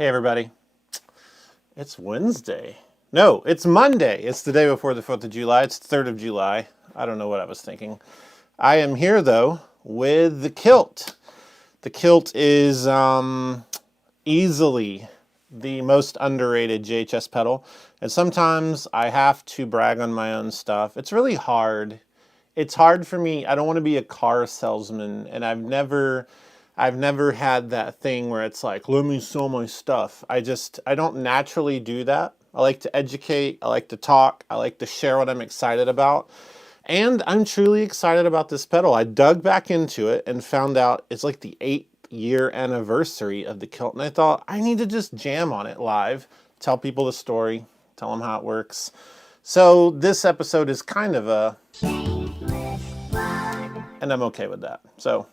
Hey everybody, it's Wednesday. No, it's Monday. It's the day before the 4th of July. It's the 3rd of July. I don't know what I was thinking. I am here though with the Kilt. The Kilt is easily the most underrated JHS pedal. And sometimes I have to brag on my own stuff. It's really hard. It's hard for me. I don't want to be a car salesman, and I've never had that thing where it's like, let me sell my stuff. I don't naturally do that. I like to educate, I like to talk, I like to share what I'm excited about. And I'm truly excited about this pedal. I dug back into it and found out it's like the 8th-year anniversary of the Kilt. And I thought, I need to just jam on it live, tell people the story, tell them how it works. So this episode is kind of a... and I'm okay with that. So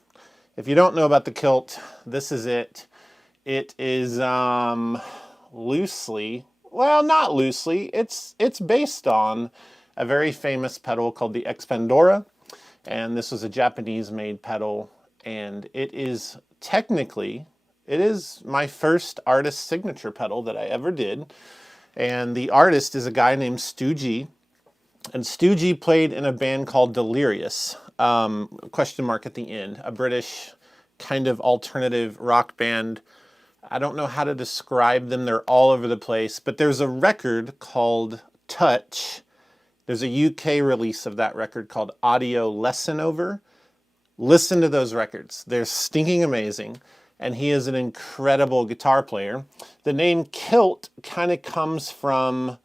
if you don't know about the Kilt, this is it. It is loosely, well, not loosely, it's based on a very famous pedal called the Expandora. And this was a Japanese-made pedal. And it is technically, it is my first artist signature pedal that I ever did. And the artist is a guy named Stu G. And Stu G played in a band called Delirious, question mark at the end, a British kind of alternative rock band. I don't know how to describe them. They're all over the place. But there's a record called Touch. There's a UK release of that record called Audio Lesson Over. Listen to those records. They're stinking amazing. And he is an incredible guitar player. The name Kilt kind of comes from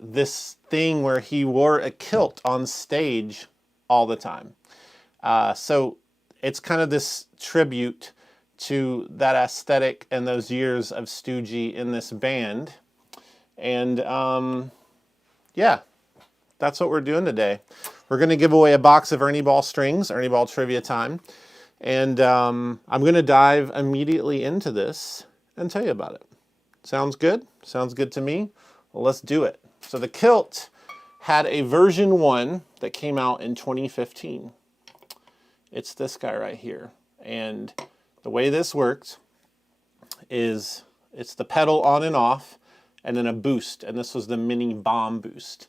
this thing where he wore a kilt on stage all the time. So it's kind of this tribute to that aesthetic and those years of Stu G in this band. And yeah, that's what we're doing today. We're going to give away a box of Ernie Ball strings, Ernie Ball trivia time. And I'm going to dive immediately into this and tell you about it. Sounds good? Sounds good to me? Well, let's do it. So the Kilt had a version 1 that came out in 2015. It's this guy right here. And the way this worked is it's the pedal on and off and then a boost. And this was the mini bomb boost.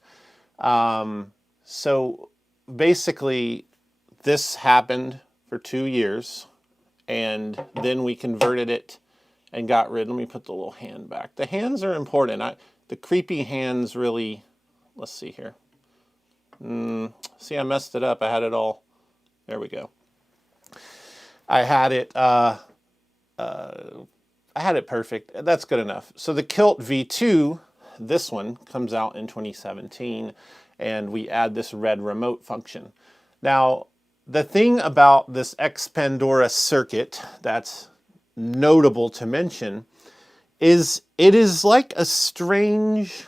So basically this happened for 2 years and then we converted it and got rid. Let me put the little hand back. The hands are important. The creepy hands really, let's see here. See, I messed it up. I had it all, there we go. I had it perfect. That's good enough. So the Kilt V2, this one comes out in 2017, and we add this red remote function. Now, the thing about this Expandora circuit that's notable to mention is it is like a strange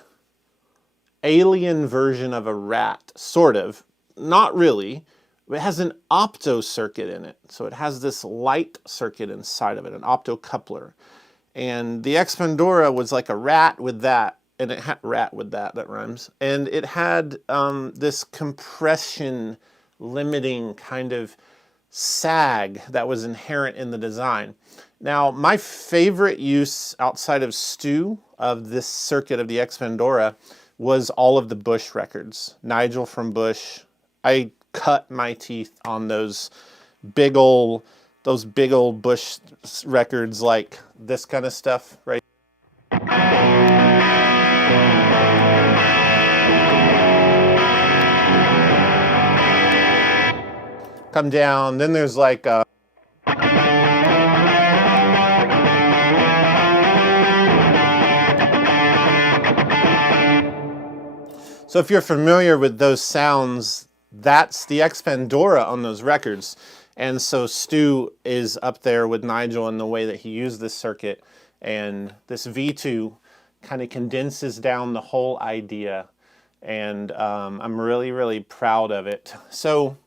alien version of a rat, sort of. Not really. It has an opto circuit in it. So it has this light circuit inside of it, an opto coupler. And the Expandora was like a rat with that, and it had that rhymes. And it had this compression limiting kind of sag that was inherent in the design. Now, my favorite use outside of Stu of this circuit of the Expandora was all of the Bush records. Nigel from Bush. I cut my teeth on those big old Bush records, like this kind of stuff, right? Come down, then there's like a so if you're familiar with those sounds, that's the Expandora on those records. And so Stu is up there with Nigel in the way that he used this circuit. And this V2 kind of condenses down the whole idea. And I'm really, really proud of it. So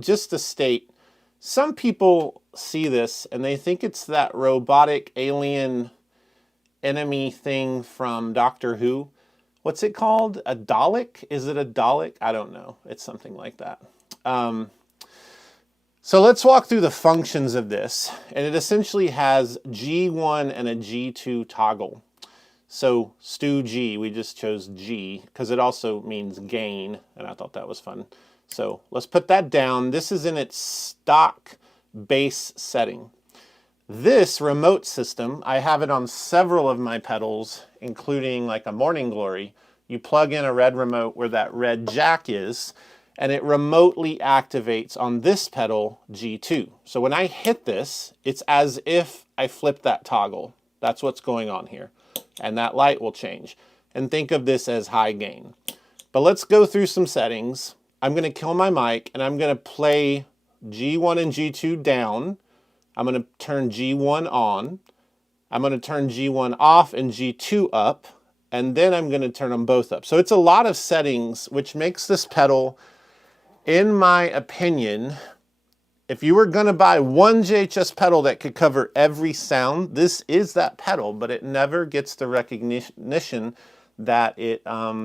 just to state, some people see this and they think it's that robotic alien enemy thing from Doctor Who. What's it called? A Dalek? Is it a Dalek? I don't know. It's something like that. So let's walk through the functions of this. And it essentially has G1 and a G2 toggle. So Stu G, we just chose G because it also means gain, and I thought that was fun. So let's put that down. This is in its stock bass setting. This remote system, I have it on several of my pedals, including like a Morning Glory. You plug in a red remote where that red jack is, and it remotely activates on this pedal G2. So when I hit this, it's as if I flipped that toggle. That's what's going on here. And that light will change. And think of this as high gain. But let's go through some settings. I'm going to kill my mic and I'm going to play G1 and G2 down. I'm going to turn G1 on. I'm going to turn G1 off and G2 up. And then I'm going to turn them both up. So it's a lot of settings, which makes this pedal, in my opinion, if you were going to buy one JHS pedal that could cover every sound, this is that pedal, but it never gets the recognition that it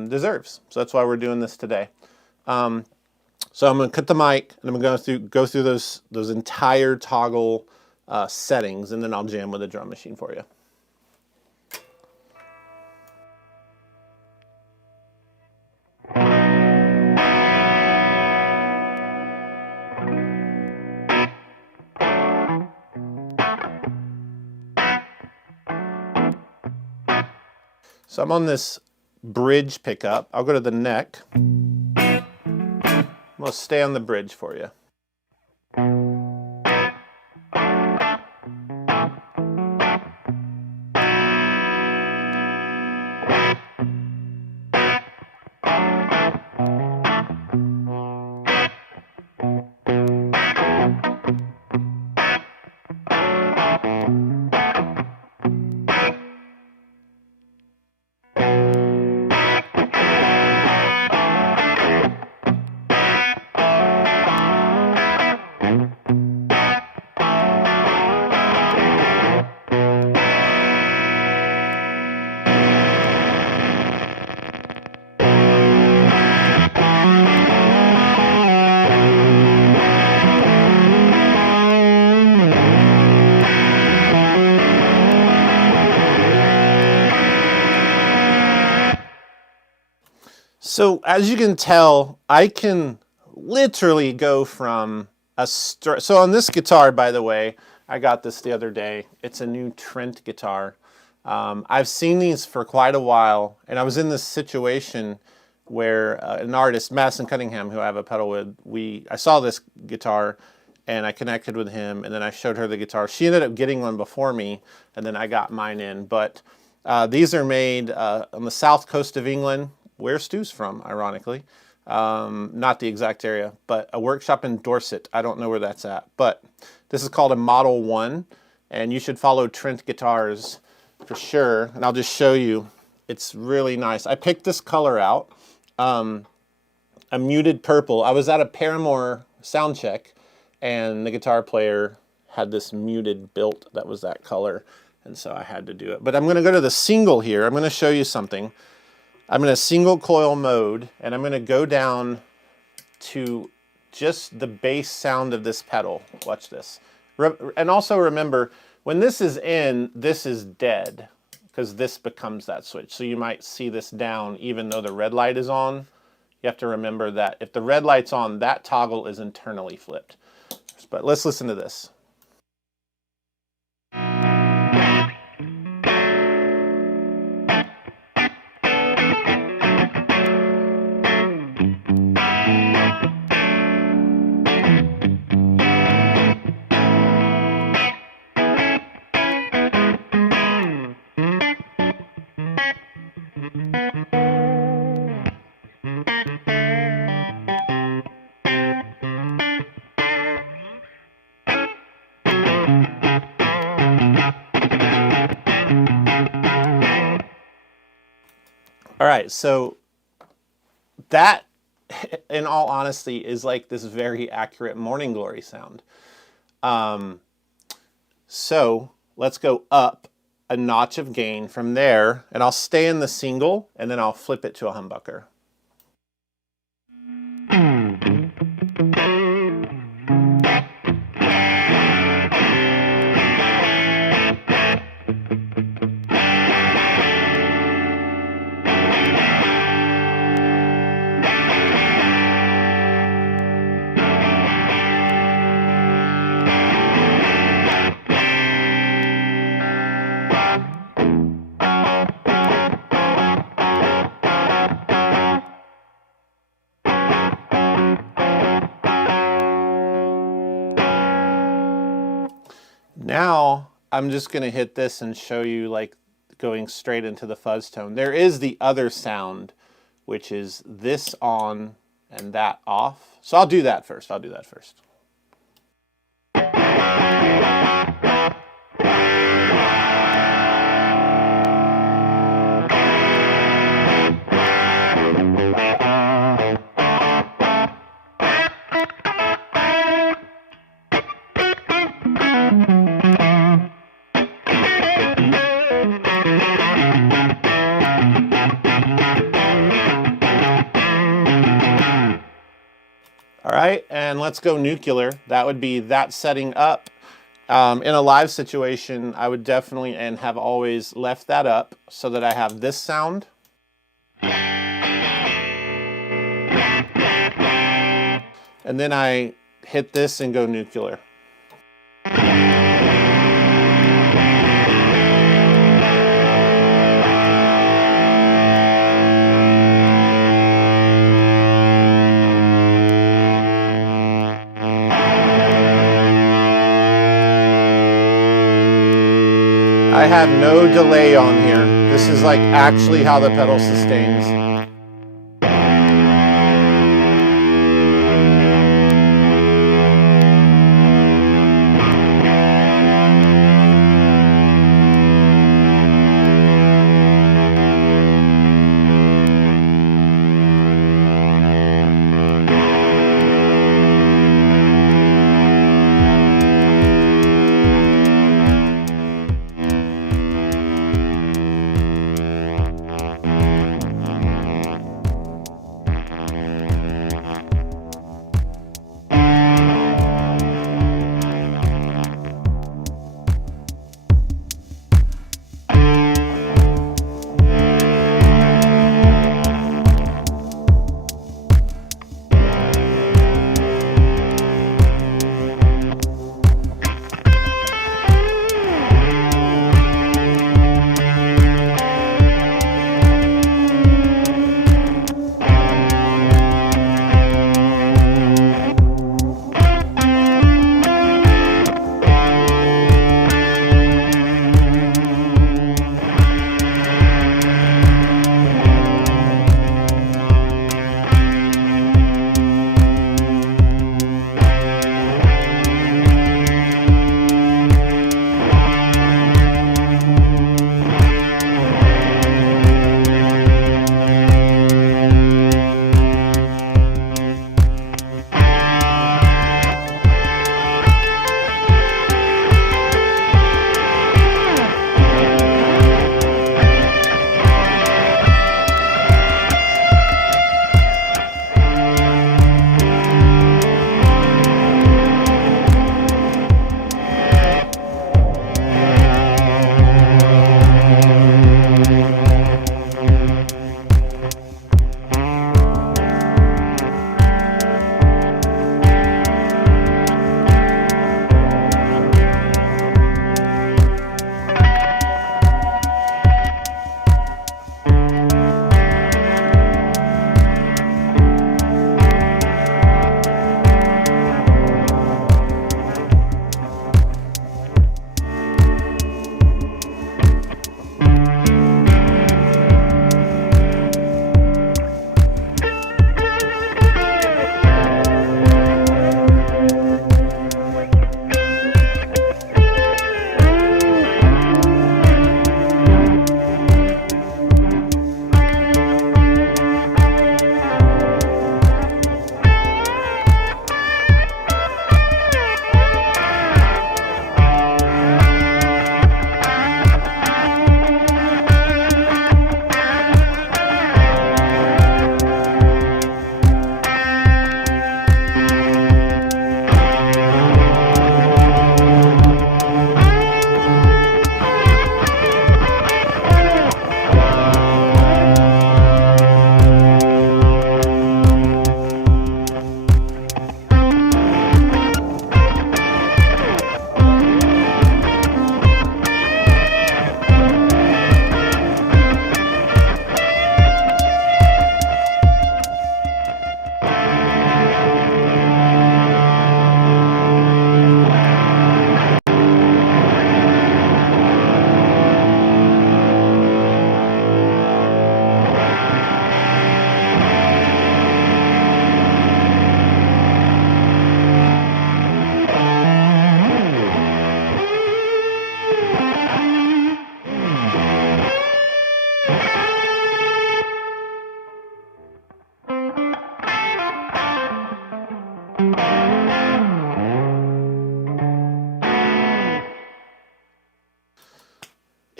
deserves. So that's why we're doing this today. So I'm going to cut the mic, and I'm going to go through those entire toggle settings, and then I'll jam with the drum machine for you. So I'm on this bridge pickup. I'll go to the neck. I'm going to stay on the bridge for you. So as you can tell, I can literally go from so on this guitar, by the way, I got this the other day. It's a new Trent guitar. I've seen these for quite a while, and I was in this situation where an artist, Madison Cunningham, who I have a pedal with, I saw this guitar, and I connected with him, and then I showed her the guitar. She ended up getting one before me, and then I got mine in. But these are made on the south coast of England, where Stu's from, ironically. Not the exact area, but a workshop in Dorset. I don't know where that's at. But this is called a Model 1, and you should follow Trent Guitars for sure. And I'll just show you. It's really nice. I picked this color out, a muted purple. I was at a Paramore sound check, and the guitar player had this muted built that was that color, and so I had to do it. But I'm going to go to the single here. I'm going to show you something. I'm in a single coil mode, and I'm going to go down to just the bass sound of this pedal. Watch this. And also remember, when this is in, this is dead, because this becomes that switch. So you might see this down even though the red light is on. You have to remember that if the red light's on, that toggle is internally flipped. But let's listen to this. All right, so that, in all honesty, is like this very accurate Morning Glory sound. So let's go up a notch of gain from there, and I'll stay in the single, and then I'll flip it to a humbucker. Now I'm just going to hit this and show you like going straight into the fuzz tone. There is the other sound, which is this on and that off. So I'll do that first. All right, and let's go nuclear. That would be that setting up. In a live situation, I would definitely and have always left that up so that I have this sound. And then I hit this and go nuclear. I have no delay on here. This is like actually how the pedal sustains.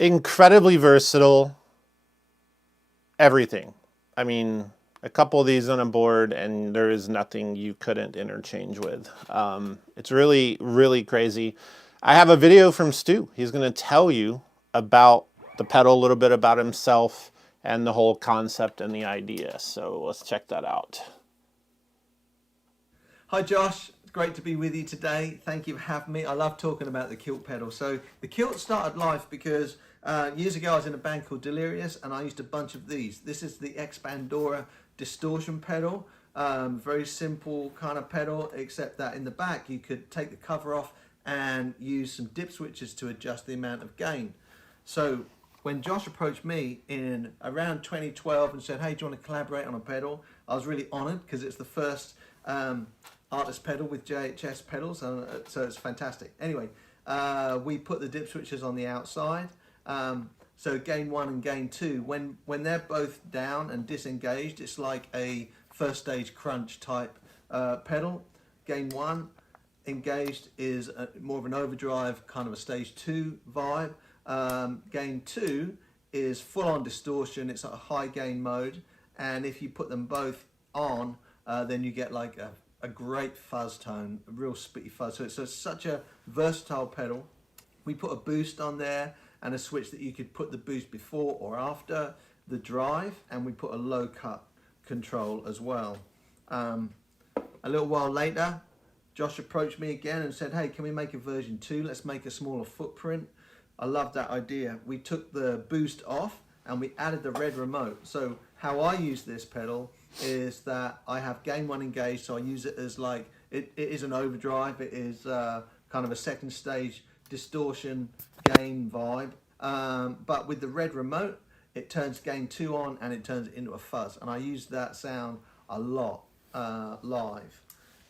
incredibly versatile. Everything. I mean, a couple of these on a board and there is nothing you couldn't interchange with. It's really, really crazy. I have a video from Stu. He's going to tell you about the pedal, a little bit about himself and the whole concept and the idea. So let's check that out. Hi Josh, it's great to be with you today. Thank you for having me. I love talking about the Kilt pedal. So the Kilt started life because years ago I was in a band called Delirious and I used a bunch of these. This is the Expandora Distortion pedal. Very simple kind of pedal, except that in the back you could take the cover off and use some dip switches to adjust the amount of gain. So when Josh approached me in around 2012 and said, hey, do you want to collaborate on a pedal? I was really honored because it's the first artist pedal with JHS pedals, so it's fantastic. Anyway, we put the dip switches on the outside. So gain 1 and gain 2, when they're both down and disengaged, it's like a first stage crunch type pedal. Gain 1 engaged is more of an overdrive, kind of a stage 2 vibe. Gain 2 is full on distortion, it's a high gain mode, and if you put them both on, then you get like a great fuzz tone, a real spitty fuzz. So it's such a versatile pedal. We put a boost on there and a switch that you could put the boost before or after the drive, and we put a low cut control as well. A little while later, Josh approached me again and said, hey, can we make a version 2? Let's make a smaller footprint. I love that idea. We took the boost off and we added the red remote. So how I use this pedal is that I have gain 1 engaged, so I use it as like, it is an overdrive, it is kind of a second stage distortion gain vibe. But with the red remote, it turns gain 2 on and it turns it into a fuzz. And I use that sound a lot live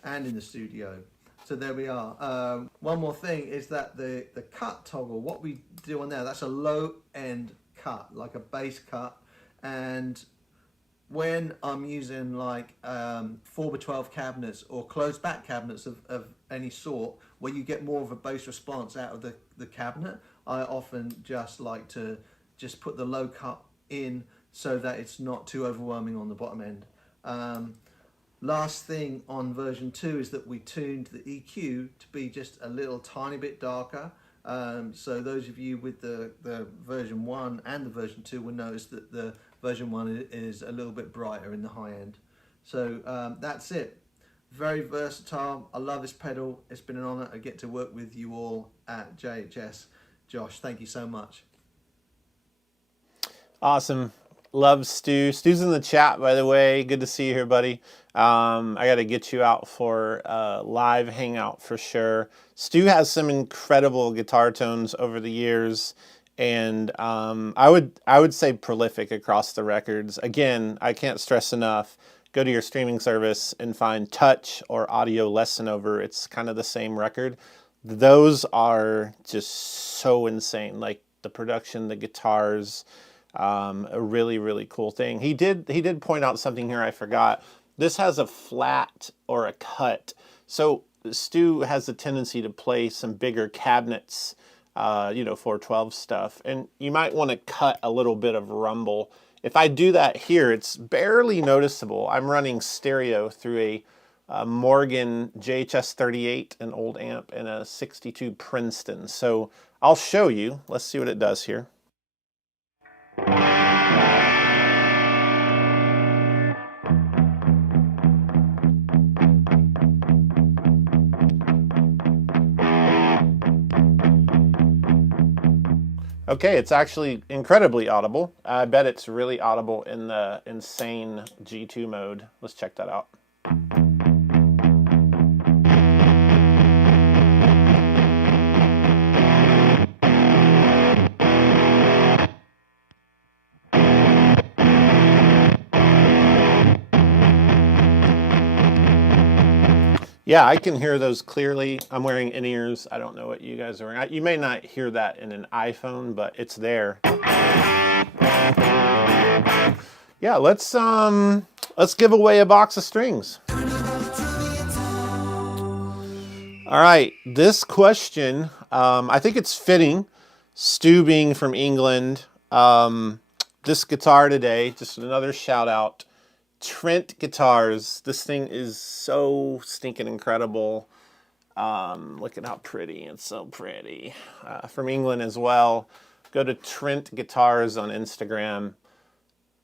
and in the studio. So there we are. One more thing is that the cut toggle, what we do on there, that's a low end cut, like a bass cut. And when I'm using like 4x12 cabinets or closed back cabinets of any sort, where you get more of a bass response out of the cabinet, I often just like to just put the low cut in so that it's not too overwhelming on the bottom end. Last thing on version 2 is that we tuned the EQ to be just a little tiny bit darker. So those of you with the version 1 and the version 2 will notice that the version 1 is a little bit brighter in the high end. So that's it. Very versatile. I love this pedal. It's been an honor to get to work with you all at JHS. Josh, thank you so much. Awesome. Love Stu. Stu's in the chat, by the way. Good to see you here, buddy. I got to get you out for a live hangout for sure. Stu has some incredible guitar tones over the years, and I would say prolific across the records. Again, I can't stress enough, go to your streaming service and find Touch or Audio Lesson Over. It's kind of the same record. Those are just so insane. Like the production, the guitars, a really, really cool thing. He did point out something here I forgot. This has a flat or a cut. So Stu has a tendency to play some bigger cabinets, 412 stuff. And you might want to cut a little bit of rumble. If I do that here, it's barely noticeable. I'm running stereo through a Morgan JHS 38, an old amp, and a 62 Princeton. So I'll show you. Let's see what it does here. Okay, it's actually incredibly audible. I bet it's really audible in the insane G2 mode. Let's check that out. Yeah, I can hear those clearly. I'm wearing in-ears. I don't know what you guys are wearing. You may not hear that in an iPhone, but it's there. Yeah, let's give away a box of strings. All right, this question, I think it's fitting Stu being from England. This guitar today, just another shout out. Trent Guitars. This thing is so stinking incredible. Look at how pretty. It's so pretty. From England as well. Go to Trent Guitars on Instagram.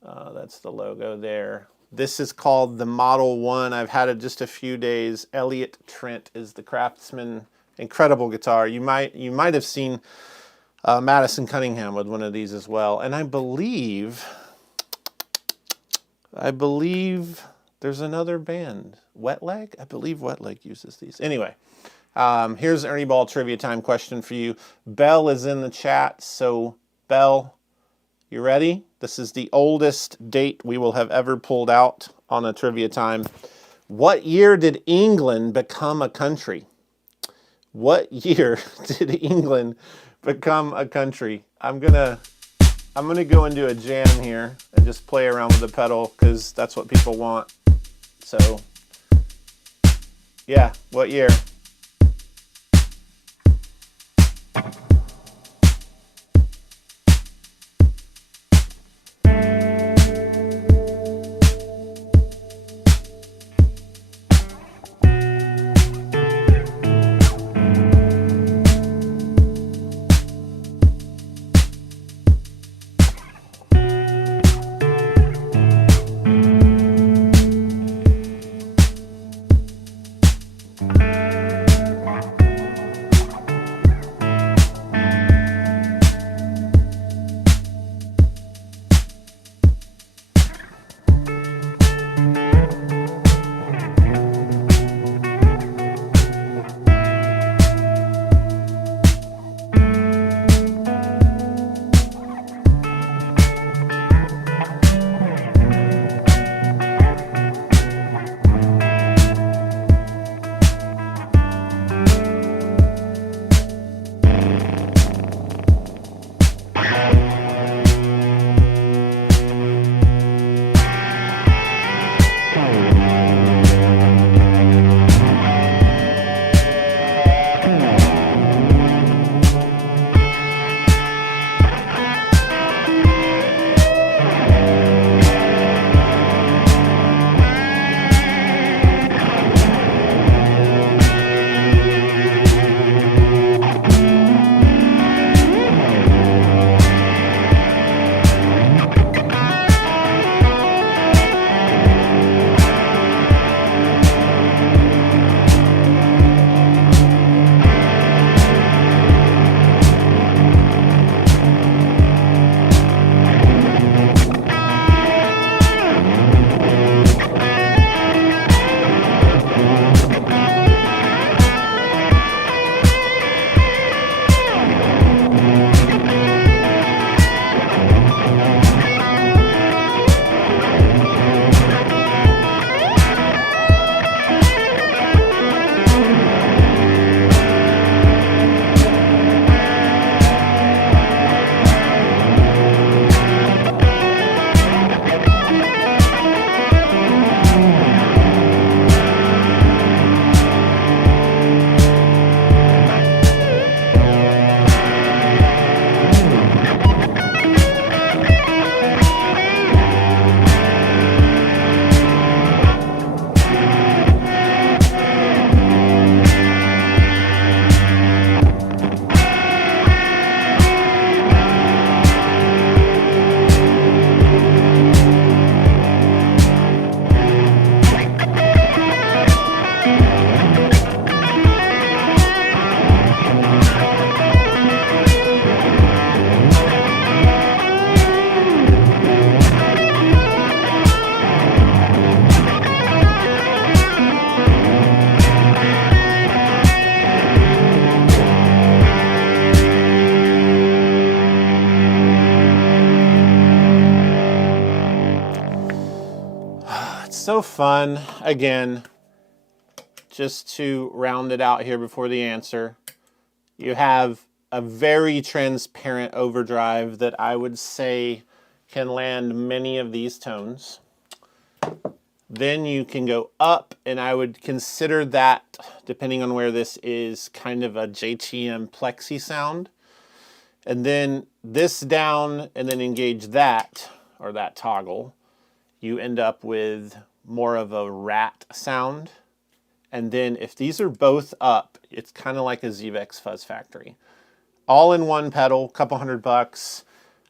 That's the logo there. This is called the Model 1. I've had it just a few days. Elliot Trent is the craftsman. Incredible guitar. You might have seen Madison Cunningham with one of these as well. And I believe there's another band. Wet Leg? I believe Wet Leg uses these. Anyway, here's Ernie Ball trivia time question for you. Belle is in the chat. So, Belle, you ready? This is the oldest date we will have ever pulled out on a trivia time. What year did England become a country? What year did England become a country? I'm gonna go into a jam here and just play around with the pedal because that's what people want. So, yeah, what year? So fun. Again, just to round it out here before the answer, you have a very transparent overdrive that I would say can land many of these tones. Then you can go up, and I would consider that, depending on where this is, kind of a JTM plexi sound. and then this down, and then engage that, or that toggle, you end up with more of a rat sound. And then if these are both up, it's kind of like a Zvex Fuzz Factory. All in one pedal, couple $100.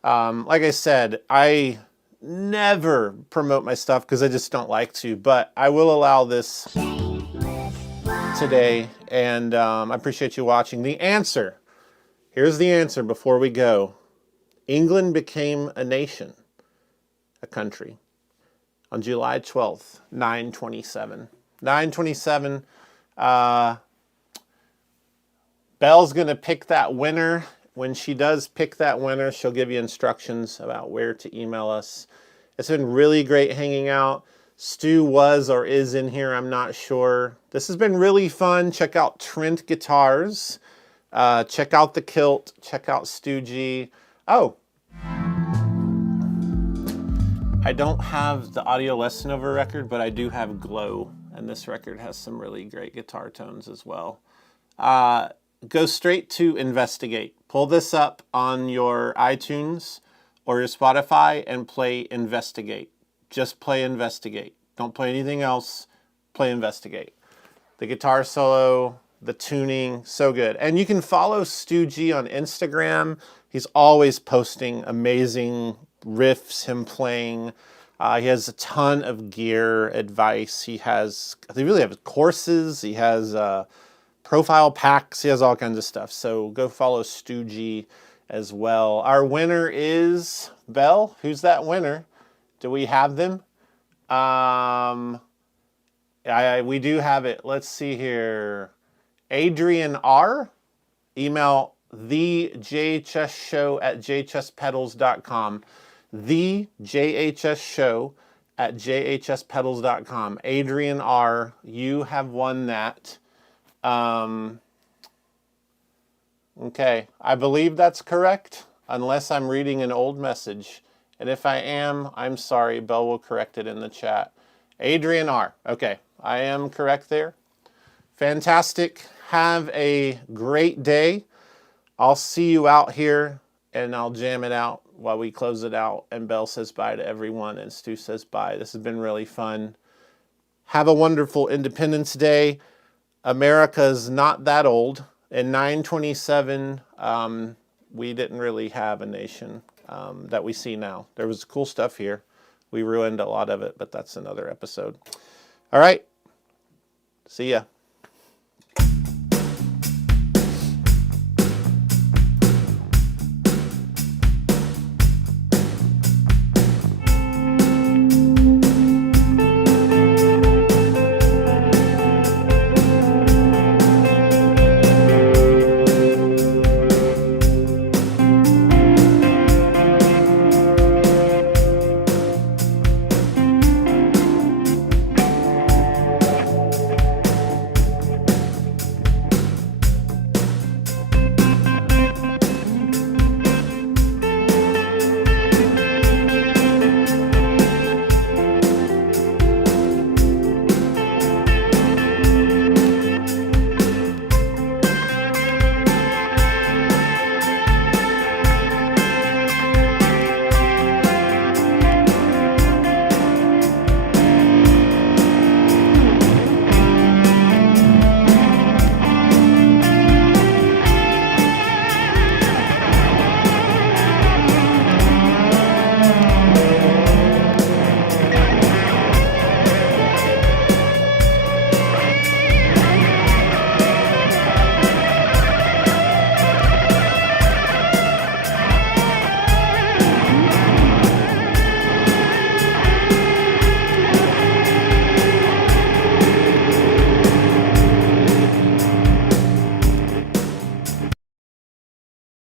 Like I said, I never promote my stuff because I just don't like to, but I will allow this today, and I appreciate you watching. The answer, here's the answer before we go. England became a nation, a country, on July 12th, 927. 927. Belle's going to pick that winner. When she does pick that winner, she'll give you instructions about where to email us. It's been really great hanging out. Stu was or is in here, I'm not sure. This has been really fun. Check out Trent Guitars. Check out the Kilt. Check out Stu G. Oh, I don't have the audio lesson over record, but I do have Glow. And this record has some really great guitar tones as well. Go straight to Investigate. Pull this up on your iTunes or your Spotify and play Investigate. Just play Investigate. Don't play anything else. Play Investigate. The guitar solo, the tuning, so good. And you can follow Stu G on Instagram. He's always posting amazing riffs, him playing. He has a ton of gear, advice. They really have courses. He has profile packs. He has all kinds of stuff. So go follow Stu G as well. Our winner is, Belle, who's that winner? Do we have them? We do have it. Let's see here. Adrian R. Email thejhsshow@jhspedals.com. thejhsshow@jhspedals.com. Adrian R., you have won that. Okay, I believe that's correct, unless I'm reading an old message. And if I am, I'm sorry. Belle will correct it in the chat. Adrian R. Okay, I am correct there. Fantastic. Have a great day. I'll see you out here, and I'll jam it out while we close it out. And Belle says bye to everyone, and Stu says bye. This has been really fun. Have a wonderful Independence Day. America's not that old. In 927, we didn't really have a nation that we see now. There was cool stuff here. We ruined a lot of it, but that's another episode. All right. See ya.